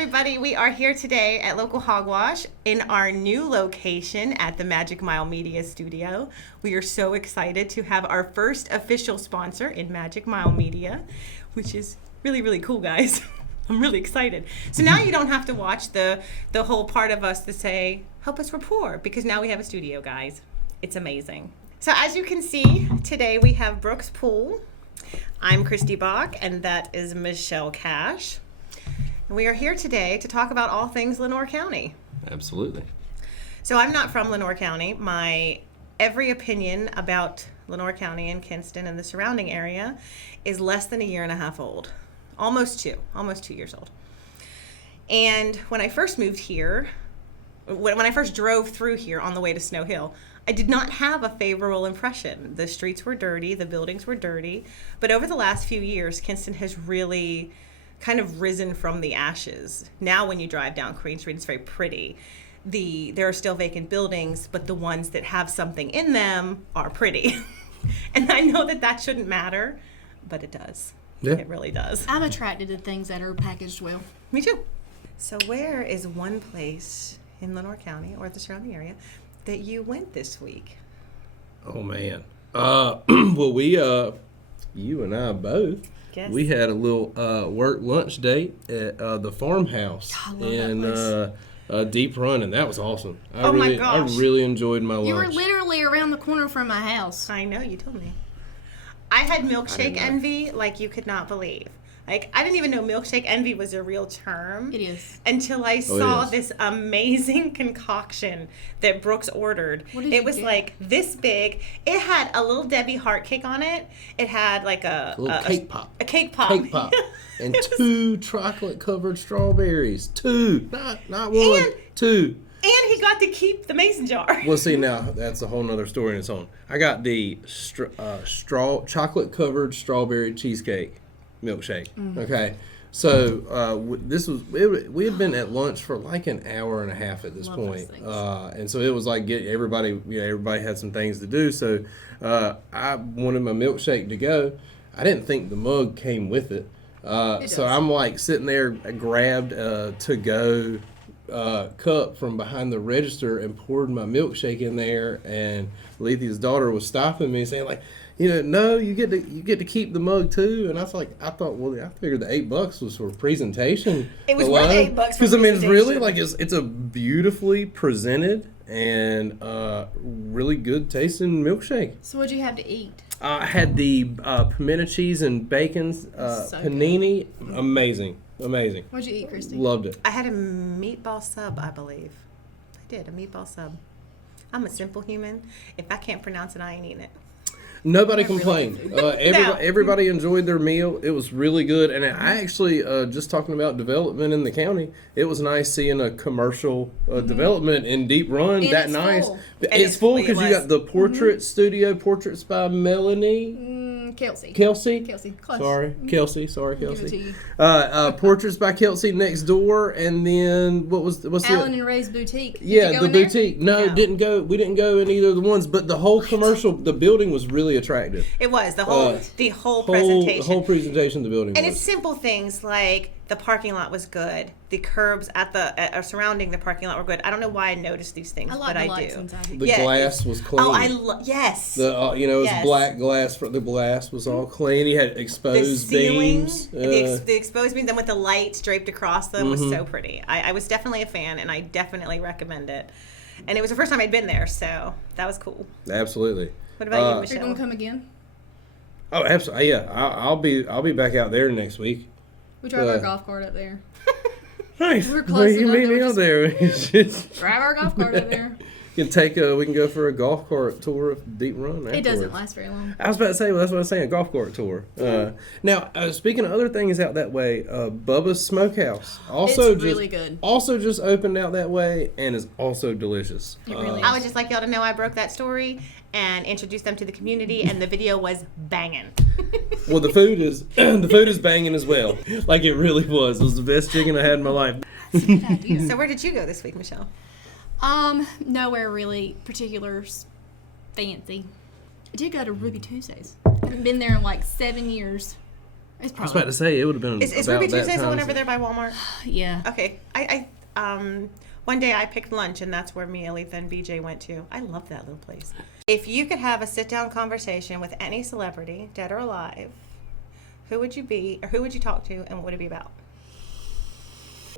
everybody. We are here today at local Hogwash in our new location at the Magic Mile Media Studio. We are so excited to have our first official sponsor in Magic Mile Media, which is really, really cool, guys. I'm really excited. So now you don't have to watch the whole part of us to say, help us report, because now we have a studio, guys. It's amazing. So as you can see, today we have Brooks Poole. I'm Kristy Bach, and that is Michelle Cash. And we are here today to talk about all things Lenoir County. Absolutely. So I'm not from Lenoir County. My every opinion about Lenoir County and Kinston and the surrounding area is less than a year and a half old. Almost 2 years old. And when I first moved here, when I first drove through here on the way to Snow Hill, I did not have a favorable impression. The streets were dirty, the buildings were dirty, but over the last few years, Kinston has really kind of risen from the ashes. Now when you drive down Queen Street, it's very pretty. There are still vacant buildings, but the ones that have something in them are pretty. And I know that shouldn't matter, but it does. Yeah. It really does. I'm attracted to things that are packaged well. Me too. So where is one place in Lenoir County or the surrounding area that you went this week? Oh, man. Well, you and I both, Yes. we had a little work lunch date at the farmhouse in Deep Run, and that was awesome. My gosh. I really enjoyed my lunch. You were literally around the corner from my house. I know, you told me. I had milkshake envy like you could not believe. Like, I didn't even know milkshake envy was a real term. It is. Until I saw this amazing concoction that Brooks ordered. It was like this big. It had a little Debbie heart cake on it. It had like a little cake pop. A cake pop. Cake pop. And 2 chocolate-covered strawberries. 2. Not one. 2. And he got to keep the mason jar. Well, see, now, that's a whole nother story in its own. I got the chocolate-covered strawberry cheesecake milkshake. Okay, so we had been at lunch for like an hour and a half at this point, and so it was like everybody had some things to do. So I wanted my milkshake to go. I didn't think the mug came with it, so I'm like sitting there, I grabbed a to-go cup from behind the register and poured my milkshake in there, and Lethea's daughter was stopping me saying like, no, you get to keep the mug too. And I figured the $8 was for presentation. It was worth $8 because it's really like it's a beautifully presented and really good tasting milkshake. So what'd you have to eat? I had the pimento cheese and bacon panini. Good. Amazing. What'd you eat, Kristy? Loved it. I had a meatball sub, I believe. I did, a meatball sub. I'm a simple human. If I can't pronounce it, I ain't eating it. Nobody complained. Everybody enjoyed their meal. It was really good. And I actually, just talking about development in the county, it was nice seeing a commercial development in Deep Run. And that it's nice. full. It's full because you got the portrait studio, portraits by Melanie. Kelsey. Close. Sorry, Kelsey. Give it to you. Portraits by Kelsey next door, and then what's Alan and Ray's boutique. Yeah, the boutique. No, didn't go. We didn't go in either of the ones, but the whole commercial, the building was really attractive. It was the whole presentation. The whole presentation of the building. And it's simple things like the parking lot was good. The curbs surrounding the parking lot were good. I don't know why I noticed these things, but I do. The glass was clean. Oh, yes. It was black glass. The glass was all clean. You had exposed beams. The exposed beams, and with the lights draped across them was so pretty. I was definitely a fan, and I definitely recommend it. And it was the first time I'd been there, so that was cool. Absolutely. What about you, Michelle? Are you going to come again? Oh, absolutely. Yeah, I'll be back out there next week. We drive our golf cart up there. Nice. We're close enough. You meet me out there. Drive our golf cart up there. We can go for a golf cart tour of Deep Run afterwards. It doesn't last very long. I was about to say, that's what I was saying, a golf cart tour. Now, speaking of other things out that way, Bubba's Smokehouse. It's really good. Also just opened out that way and is also delicious. It really is. I would just like y'all to know I broke that story and introduced them to the community, and the video was banging. Well, the food is banging as well. Like it really was. It was the best chicken I had in my life. That's a good idea. So where did you go this week, Michelle? Nowhere really particular fancy. I did go to Ruby Tuesdays. I haven't been there in like 7 years. It's I was probably about to say it would have been Is about Ruby that Tuesdays the one time. over there by Walmart? yeah. Okay. One day I picked lunch, and that's where me, Aletha, and BJ went to. I love that little place. If you could have a sit-down conversation with any celebrity, dead or alive, who would you be, or who would you talk to, and what would it be about?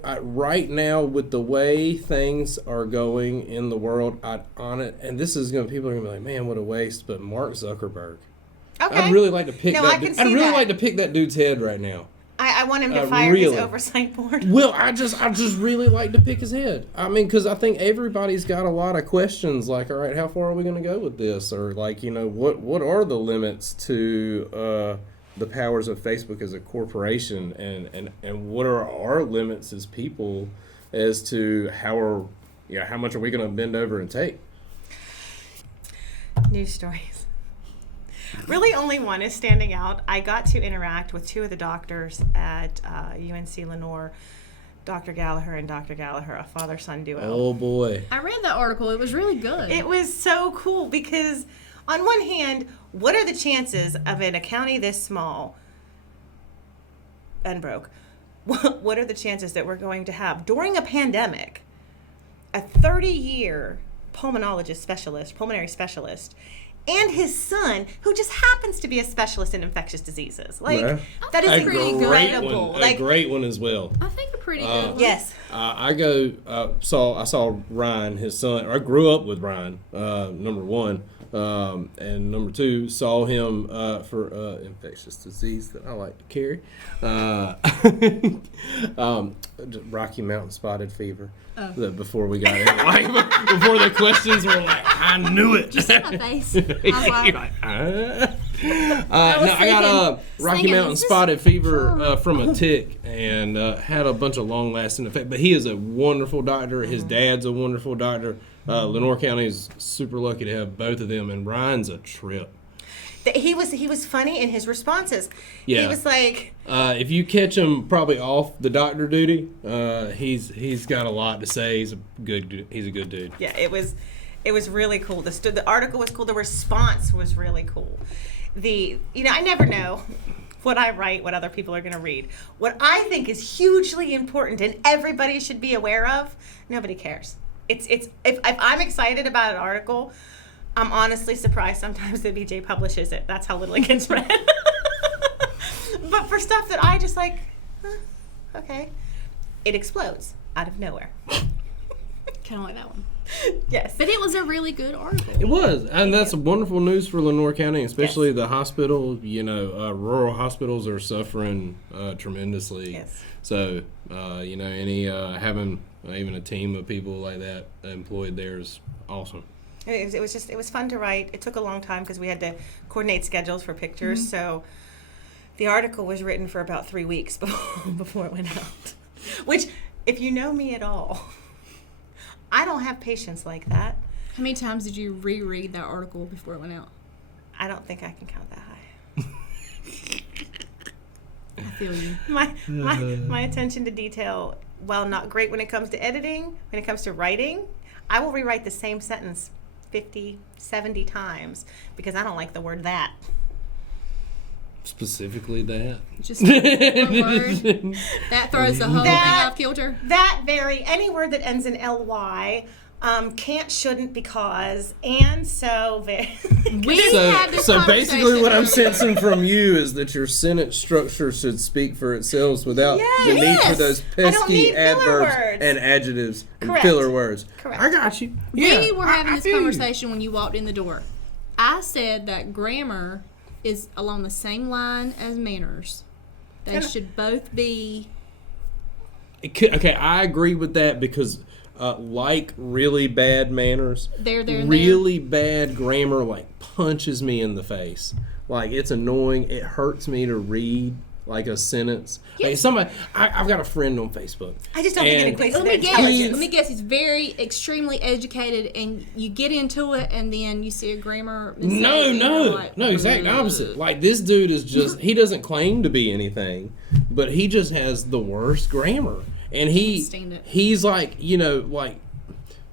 Right now, with the way things are going in the world, and this is going to, people are going to be like, man, what a waste, but Mark Zuckerberg. Okay. I'd really like to pick No, that I can dude. see I'd really that. like to pick that dude's head right now. I want him to fire really. his oversight board. Well, I just really like to pick his head. I mean, because I think everybody's got a lot of questions. Like, all right, how far are we going to go with this? Or like, what are the limits to the powers of Facebook as a corporation, and what are our limits as people as to how much are we going to bend over and take? News stories. Really, only one is standing out. I got to interact with two of the doctors at UNC Lenoir, Dr. Gallagher and Dr. Gallaher, a father-son duo. Oh boy! I read that article. It was really good. It was so cool because, on one hand, what are the chances of in a county this small and broke? What are the chances that we're going to have during a pandemic a 30-year pulmonologist specialist, pulmonary specialist, and his son, who just happens to be a specialist in infectious diseases? Like, Yeah. that is A incredible. great one as well. I think a pretty good one. Yes. I saw Ryan, his son. I grew up with Ryan, number one, and number two, saw him for infectious disease that I like to carry, Rocky Mountain spotted fever. Before we got in, like, before the questions were like, I knew it. Just in my face. I was like, I got Rocky singing, Mountain is this spotted fever from a tick, and had a bunch of long-lasting effects. But he is a wonderful doctor. His dad's a wonderful doctor. Lenoir County is super lucky to have both of them, and Ryan's a trip. He was funny in his responses. Yeah. He was like, If you catch him probably off the doctor duty, he's got a lot to say. He's a good dude. yeah, it was really cool. The article was cool. The response was really cool. I never know what I write, what other people are going to read. What I think is hugely important and everybody should be aware of, nobody cares. If I'm excited about an article, I'm honestly surprised sometimes that BJ publishes it. That's how little it gets read. But for stuff that I just like, okay, it explodes out of nowhere. kind of like that one. Yes. But it was a really good article. It was, and that's wonderful news for Lenoir County, especially the hospital. Rural hospitals are suffering tremendously. Yes. So, having even a team of people like that employed there is awesome. It was fun to write. It took a long time because we had to coordinate schedules for pictures. Mm-hmm. So the article was written for about 3 weeks before it went out. Which, if you know me at all, I don't have patience like that. How many times did you reread that article before it went out? I don't think I can count that high. I feel you. My attention to detail, while not great when it comes to editing, when it comes to writing, I will rewrite the same sentence 50, 70 times because I don't like the word that. Specifically that? Just one word. That throws the whole thing off kilter. Any word that ends in ly, can't, shouldn't, because, and so very. So basically what I'm sensing from you is that your sentence structure should speak for itself without the need for those pesky adverbs and adjectives and filler words. Correct. I got you. We were having this conversation when you walked in the door. I said that grammar is along the same line as manners. They should both be. Okay, I agree with that because like really bad manners, really bad grammar like punches me in the face. Like it's annoying. It hurts me to read like a sentence. Yes. Like I've got a friend on Facebook. I just don't think it equates to Let intelligence. me guess. He's very extremely educated, and you get into it, and then you see a grammar mistake. No, exact opposite. Like this dude is just he doesn't claim to be anything, but he just has the worst grammar. And he's like, like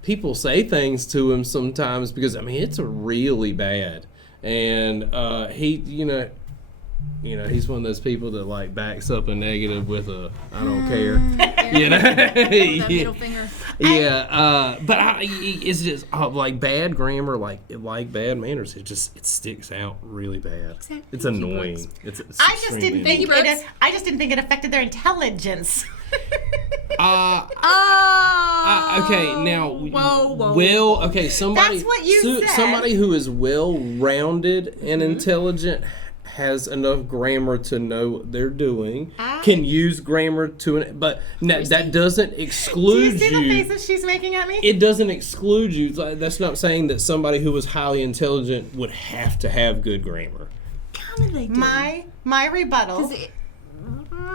people say things to him sometimes because it's really bad. And you know, he's one of those people that like backs up a negative with a I don't care. You know, That middle finger. yeah. But it's just like bad grammar, like bad manners. It sticks out really bad. Exactly. It's annoying. It's I just didn't extremely think Brooks. I just didn't think it affected their intelligence. Okay, now, Whoa. well, okay, somebody. That's what you said. Somebody who is well-rounded and intelligent has enough grammar to know what they're doing. Can use grammar but that doesn't Do exclude you see the faces she's making at me? It doesn't exclude you. That's not saying that somebody who was highly intelligent would have to have good grammar. Kind of they do. My rebuttal.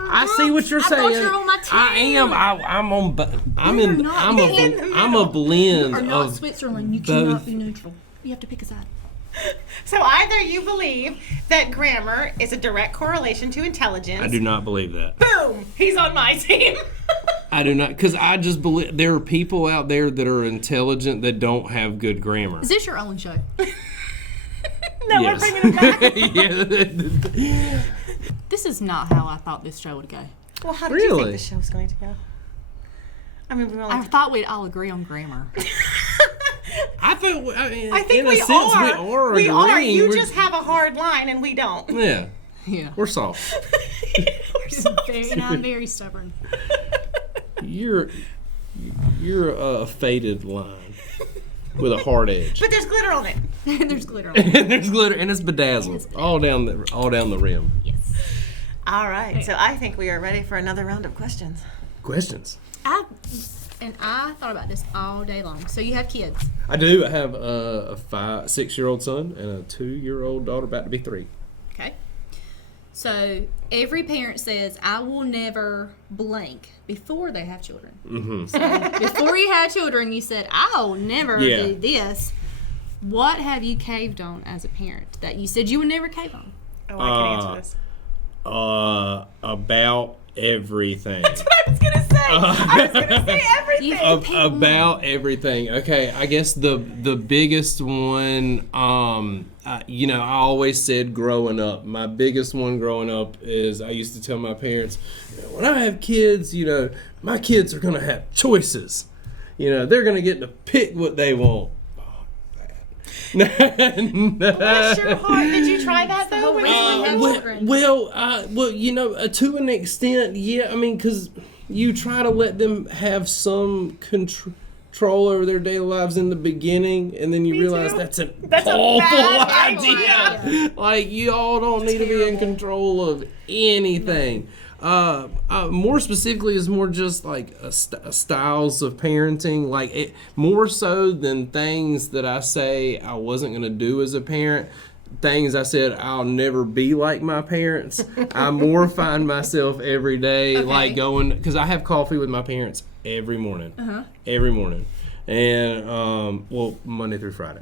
I see what you're saying. You're on my team. I am. I'm on. I'm You're in. not. I'm You're in the a. I'm a middle. blend You are not of Switzerland. You both. cannot be neutral. You have to pick a side. So either you believe that grammar is a direct correlation to intelligence. I do not believe that. Boom! He's on my team. I do not, because I just believe there are people out there that are intelligent that don't have good grammar. Is this your only show? No, Yes. we're bringing it back. Yeah. This is not how I thought this show would go. Well, how did you think Really? the show was going to go? I mean, we only. I thought we'd all agree on grammar. I think. I mean, I think in we a sense, are. we are. agreeing. You We're- just have a hard line, and we don't. Yeah, Yeah. we're soft. We're soft. And I'm very stubborn. You're a faded line with a hard edge. But there's glitter on it. There's glitter on it. There's glitter and it's bedazzled all down the rim. Yes. All right, so I think we are ready for another round of questions. Questions? I thought about this all day long. So you have kids. I do. I have a 6-year-old son and a 2-year-old daughter, about to be 3. Okay. So every parent says, I will never blank before they have children. Mm-hmm. So before you had children, you said, I'll never Yeah. do this. What have you caved on as a parent that you said you would never cave on? Oh, I can answer this. About everything. That's what I was gonna say. I was gonna say everything. You have to pick one. About everything. Okay, I guess the biggest one, you know, I always said growing up, my biggest one growing up is I used to tell my parents, when I have kids, you know, my kids are going to have choices. You know, they're going to get to pick what they want. Bless your heart. Did you try that though? When you had children? Well, you know, to an extent, yeah. I mean, because you try to let them have some control over their daily lives in the beginning, and then you realize too. that's an That's a awful bad idea. idea. Like, you all don't need to be in control of anything. More specifically, is more just like styles of parenting, like it more so than things that I say I wasn't going to do as a parent. Things I said I'll never be like my parents. I more find myself every day like going, because I have coffee with my parents every morning, and well, Monday through Friday,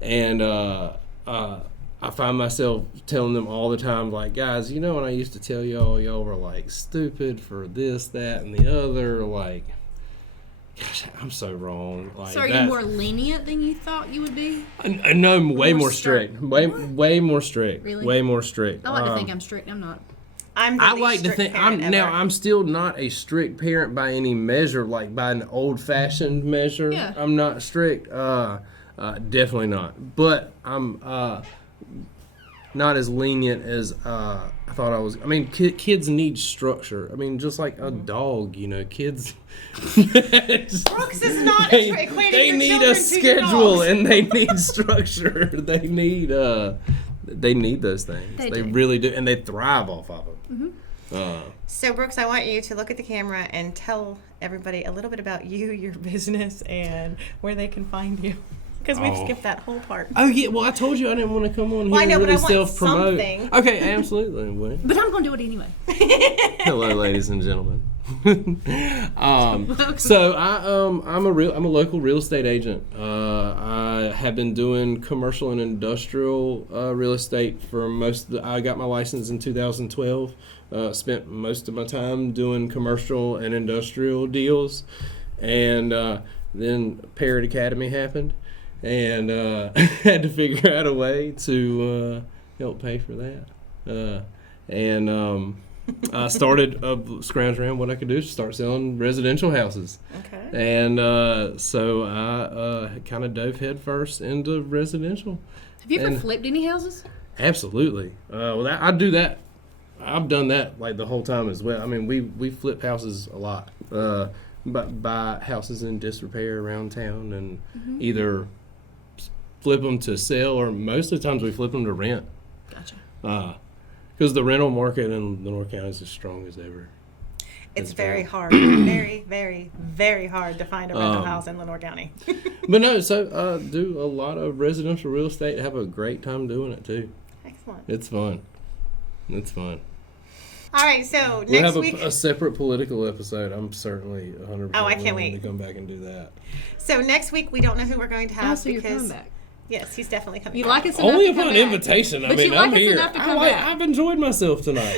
and I find myself telling them all the time, like, guys, you know, when I used to tell y'all were like stupid for this, that, and the other, like, gosh, I'm so wrong. Like, So are you more lenient than you thought you would be? No, way More more strict. Way more strict. Really? Way more strict. I like to think I'm strict. I'm not. I'm the I least like to strict think parent ever. I'm still not a strict parent by any measure, like by an old-fashioned measure. Yeah. I'm not strict. Definitely not. But I'm not as lenient as I thought I was. I mean, kids need structure. I mean, just like a dog, you know, kids. Brooks is not equating They your need children a to your schedule dogs. and they need structure. They need those things. They They do. really do, and they thrive off of them. So, Brooks, I want you to look at the camera and tell everybody a little bit about you, your business, and where they can find you. Because we've skipped that whole part. Oh yeah, well I told you I didn't want to come on here Well, I know, and but really I want self-promote. something. Okay, absolutely. Well, But I'm going to do it anyway. hello, ladies and gentlemen. So I'm a local real estate agent. I have been doing commercial and industrial real estate for I got my license in 2012. Spent most of my time doing commercial and industrial deals, and then Parrot Academy happened, and had to figure out a way to help pay for that. And I started scrounging around what I could do to start selling residential houses. Okay. And so I kind of dove headfirst into residential. Have you ever flipped any houses? Absolutely. I do that. I've done that like the whole time as well. I mean, we flip houses a lot. But buy houses in disrepair around town and either flip them to sell, or most of the times we flip them to rent. Gotcha. Because the rental market in Lenore County is as strong as ever. It's very hard. Very, very, very hard to find a rental house in Lenore County. But no, so do a lot of residential real estate. Have a great time doing it too. Excellent. It's fun. It's fun. All right, so We'll next have week. a separate political episode. I'm certainly 100% Oh, I can't willing wait. to come back and do that. So next week we don't know who we're going to have Oh, so you're because coming back. yes, he's definitely coming. You back. like us enough Only to come upon back. invitation. I But mean, you like I'm us here. enough to come back. I've enjoyed myself tonight.